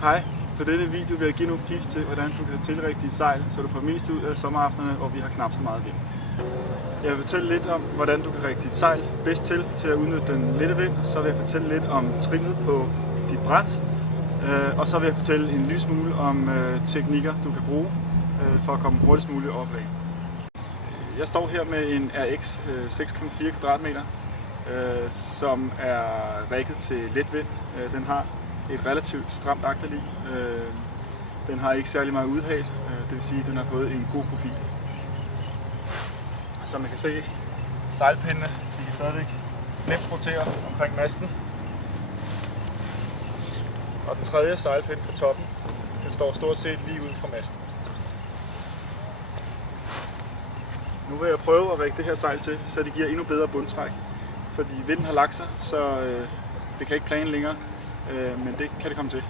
Hej, på denne video vil jeg give nogle tips til, hvordan du kan tilrigte dit sejl, så du får mest ud af sommeraftenerne, hvor vi har knap så meget vind. Jeg vil fortælle lidt om, hvordan du kan rigte dit sejl bedst til at udnytte den lette vind. Så vil jeg fortælle lidt om trinnet på dit bræt, og så vil jeg fortælle en lille smule om teknikker, du kan bruge for at komme hurtigst muligt opad. Jeg står her med en RX 6,4 kvadratmeter, som er rigget til let vind. Den har et relativt stramt agterlig. Den har ikke særlig meget udhal, det vil sige, at den har fået en god profil. Som man kan se, sejlpindene kan stadigvæk nemt rotere omkring masten. Og den tredje sejlpind på toppen, den står stort set lige ud fra masten. Nu vil jeg prøve at vække det her sejl til, så det giver endnu bedre bundtræk. Fordi vinden har lagt sig, så det kan ikke plane længere, men det kan det komme til.